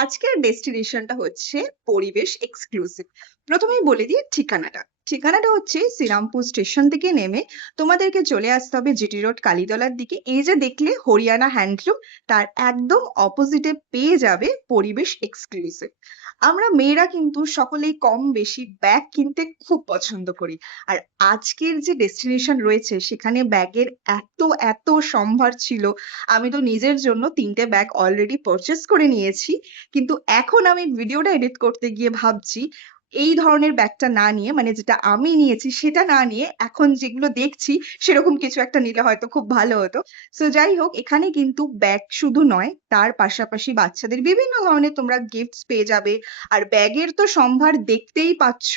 আজকের ডেস্টিনেশনটা হচ্ছে পরিবেশ এক্সক্লুসিভ। প্রথমেই বলে দিই ঠিকানাটা। ঠিকানাটা হচ্ছে শ্রীরামপুর স্টেশন থেকে নেমে তোমাদেরকে চলে আসতে হবে জিটি রোড কালীতলার দিকে। এই যে দেখলে হরিয়ানা হ্যান্ডলুম, তার একদম অপোজিটে পেয়ে যাবে পরিবেশ এক্সক্লুসিভ। আমরা মেয়েরা কিন্তু সকলেই কম বেশি ব্যাগ কিনতে খুব পছন্দ করি। আর আজকের যে ডেস্টিনেশন রয়েছে সেখানে ব্যাগের এত এত সম্ভার ছিল। আমি তো নিজের জন্য ৩টে ব্যাগ অলরেডি পারচেজ করে নিয়েছি। কিন্তু এখন আমি ভিডিওটা এডিট করতে গিয়ে ভাবছি এই ধরনের ব্যাগটা না নিয়ে, মানে যেটা আমি নিয়েছি সেটা না নিয়ে এখন যেগুলো দেখছি সেরকম কিছু একটা নিলে হয়তো খুব ভালো হতো। সো যাই হোক, এখানে কিন্তু ব্যাগ শুধু নয়, তার পাশাপাশি বাচ্চাদের বিভিন্ন ধরনের তোমরা গিফটস পেয়ে যাবে। আর ব্যাগের তো সম্ভার দেখতেই পাচ্ছ।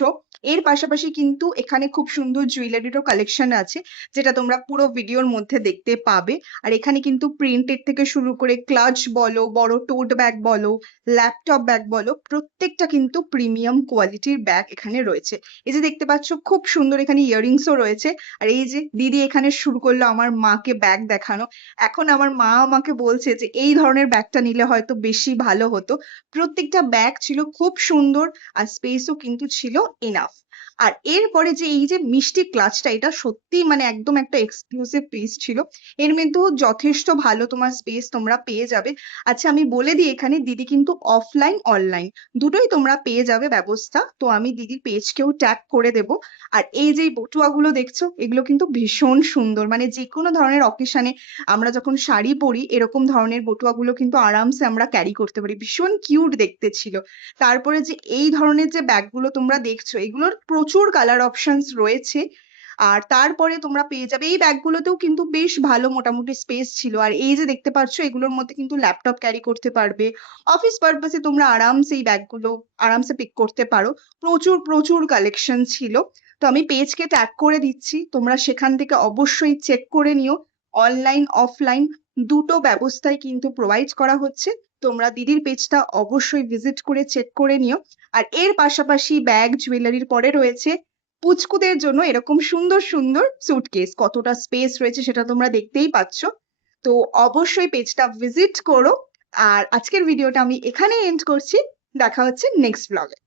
এর পাশাপাশি কিন্তু এখানে খুব সুন্দর জুয়েলারিরও কালেকশন আছে, যেটা তোমরা পুরো ভিডিওর মধ্যে দেখতে পাবে। আর এখানে কিন্তু প্রিন্টেড থেকে শুরু করে ক্লাচ বলো, বড় টোট ব্যাগ বলো, ল্যাপটপ ব্যাগ বলো, প্রত্যেকটা কিন্তু প্রিমিয়াম কোয়ালিটির ব্যাগ এখানে রয়েছে। এই যে দেখতে পাচ্ছ খুব সুন্দর এখানে ইয়াররিংসও রয়েছে। আর এই যে দিদি এখানে শুরু করলো আমার মাকে ব্যাগ দেখানো। এখন আমার মা আমাকে বলছে যে এই ধরনের ব্যাগটা নিলে হয়তো বেশি ভালো হতো। প্রত্যেকটা ব্যাগ ছিল খুব সুন্দর, আর স্পেসও কিন্তু ছিল এনাফ। আর এরপরে যে এই যে মিষ্টি ক্লাচটা, এটা সত্যি মানে একদম একটা এক্সক্লুসিভ পিস ছিল। এর মধ্যেও যথেষ্ট ভালো তোমার স্পেস তোমরা পেয়ে যাবে। আচ্ছা আমি বলে দিই, এখানে দিদি কিন্তু অফলাইন অনলাইন দুটোই তোমরা পেয়ে যাবে ব্যবস্থা। তো আমি দিদির পেজকেও ট্যাগ করে দেব। আর এই যে বটুয়াগুলো দেখছো, এগুলো কিন্তু ভীষণ সুন্দর, মানে যে কোনো ধরনের অকেশনে আমরা যখন শাড়ি পরি এরকম ধরনের বটুয়াগুলো কিন্তু আরামসে আমরা ক্যারি করতে পারি। ভীষণ কিউট দেখতে ছিল। তারপরে যে এই ধরনের যে ব্যাগগুলো তোমরা দেখছো, এগুলোর প্রচুর কালার অপশনস রয়েছে। আর তারপরে তোমরা পেয়ে যাবে এই ব্যাগগুলোতেও কিন্তু বেশ ভালো মোটামুটি স্পেস ছিল। আর এই যে দেখতে পাচ্ছ, এগুলোর মধ্যে কিন্তু ল্যাপটপ ক্যারি করতে পারবে। অফিস পারপাসে তোমরা আরামসে এই ব্যাগগুলো আরামসে পিক করতে পারো। প্রচুর প্রচুর কালেকশন ছিল। তো আমি পেজকে ট্যাগ করে দিচ্ছি, তোমরা সেখান থেকে অবশ্যই চেক করে নিও। অনলাইন অফলাইন দুটো ব্যবস্থাই কিন্তু প্রোভাইড করা হচ্ছে। তোমরা দিদির পেজটা অবশ্যই ভিজিট করে চেক করে নিও। আর এর পাশাপাশি ব্যাগ জুয়েলারির পরে রয়েছে পুচকুদের জন্য এরকম সুন্দর সুন্দর সুটকেস। কতটা স্পেস রয়েছে সেটা তোমরা দেখতেই পাচ্ছ। তো অবশ্যই পেজটা ভিজিট করো। আর আজকের ভিডিওটা আমি এখানে এন্ড করছি। দেখা হচ্ছে নেক্সট ব্লগে।